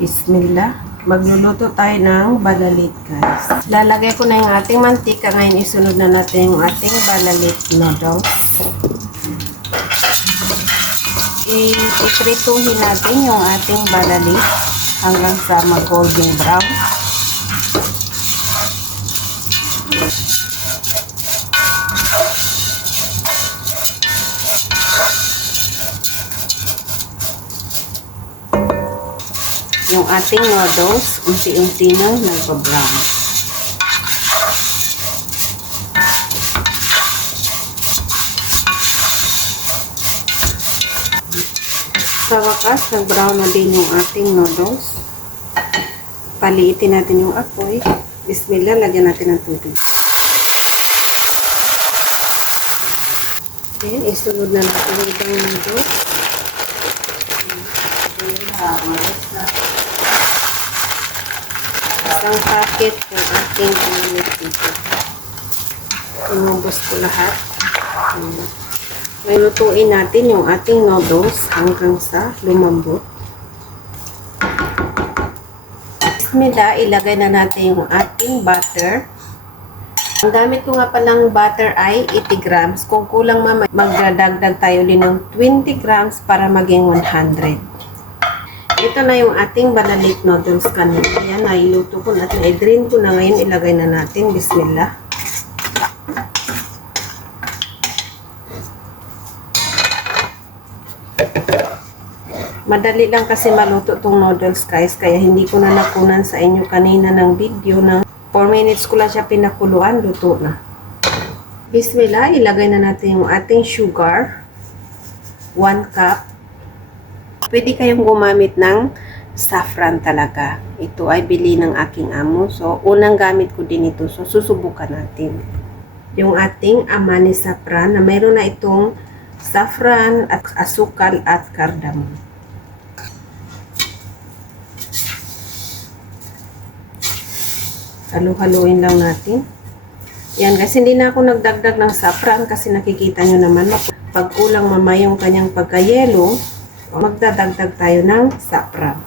Bismillah. Magluluto tayo ng balalit, guys. Lalagay ko na yung ating mantika. Ngayon, isunod na natin yung ating balalit noodles. Iprituhin natin yung ating balalit hanggang sa mag-golden brown. Yung ating noodles, unti-unti nang nagpa-brown. Sa wakas, nag-brown na din yung ating noodles. Paliitin natin yung apoy. Bismillah, lagyan natin ng tubig. Okay, isunod na natin yung ibang noodles. Isang packet ng ating balalit dito. Inubos ko lahat. Ngayon, lutuin natin yung ating noodles hanggang sa lumambot. Bismillah, ilagay na natin yung ating butter. Ang gamit ko nga palang butter ay 80 grams. Kung kulang magdadagdag tayo ulit ng 20 grams para maging 100. Ito na yung ating balalit noodles kanina. Ayan, nailuto ko natin. I-drain ko na ngayon. Ilagay na natin. Bismillah. Madali lang kasi maluto itong noodles, guys. Kaya hindi ko na nakunan sa inyo kanina ng video. Ng 4 minutes ko lang siya pinakuluan. Luto na. Bismillah. Ilagay na natin yung ating sugar. 1 cup. Pwede kayong gumamit ng saffron talaga. Ito ay bili ng aking amo. So, unang gamit ko din ito. So, susubukan natin. Yung ating Amani saffron na mayroon na itong saffron at asukal at cardamom. Halo-haloin lang natin. Yan guys, hindi na ako nagdagdag ng saffron kasi nakikita nyo naman pag kulang mamaya yung kanyang pagkayelo, magdadagdag tayo ng saffron.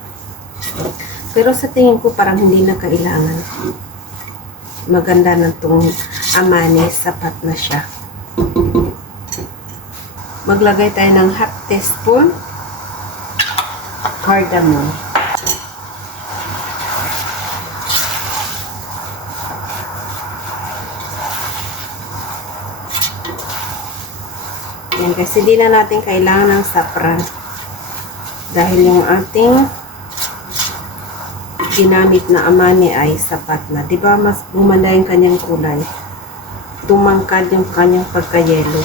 Pero sa tingin ko parang hindi na kailangan. Maganda na itong Amani, sapat na siya. Maglagay tayo ng half teaspoon cardamom. Yan, kasi di na natin kailangan ng saffron. Dahil yung ating ginamit na Amani ay sapat na. Diba mas gumanda yung kanyang kulay. Tumangkad yung kanyang pagkayelo.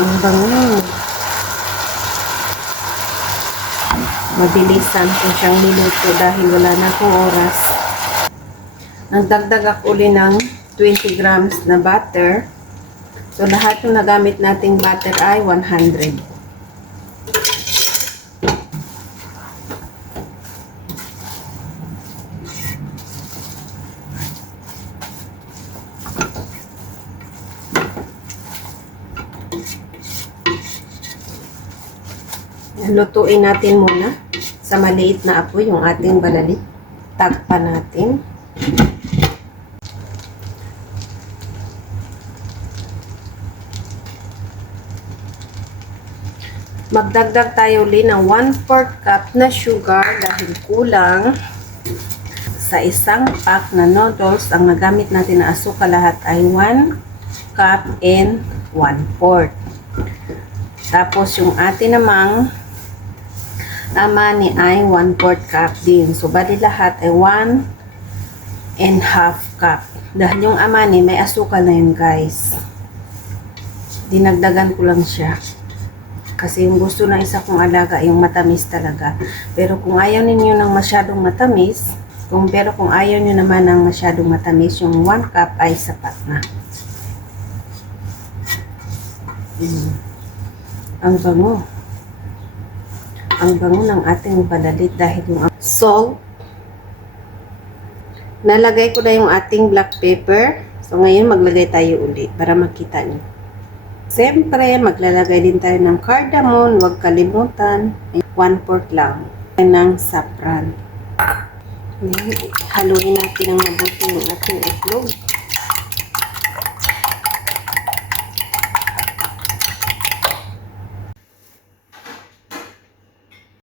Ang bango. Mabilisan ko siyang niluto dahil wala na akong oras. Nagdagdag ako uli ng 20 grams na butter. So, lahat yung nagamit nating butter ay 100. Lutuin natin muna sa maliit na apoy yung ating balalit. Takpan natin. Magdagdag tayo ulit ng 1/4 cup na sugar dahil kulang sa isang pack na noodles. Ang nagamit natin na asukal lahat ay 1 cup and 1/4. Tapos yung atin namang Amani ay 1/4 cup din. So, bali lahat ay 1.5 cup. Dahil yung Amani may asukal na yun, guys. Dinagdagan ko lang siya. Kasi yung gusto ng isa kong alaga yung matamis talaga. Pero kung ayaw ninyo ng masyadong matamis, kung ayaw nyo naman ng masyadong matamis, yung 1 cup ay sapat na. Ang bango. Ang bango ng ating balalit dahil yung salt. Nalagay ko na yung ating black pepper. So ngayon maglagay tayo ulit para makita nyo. Siyempre, maglalagay din tayo ng cardamom. Huwag kalimutan. 1/4 lang ng saffron. Haluin natin ng mabuti yung ating itlog.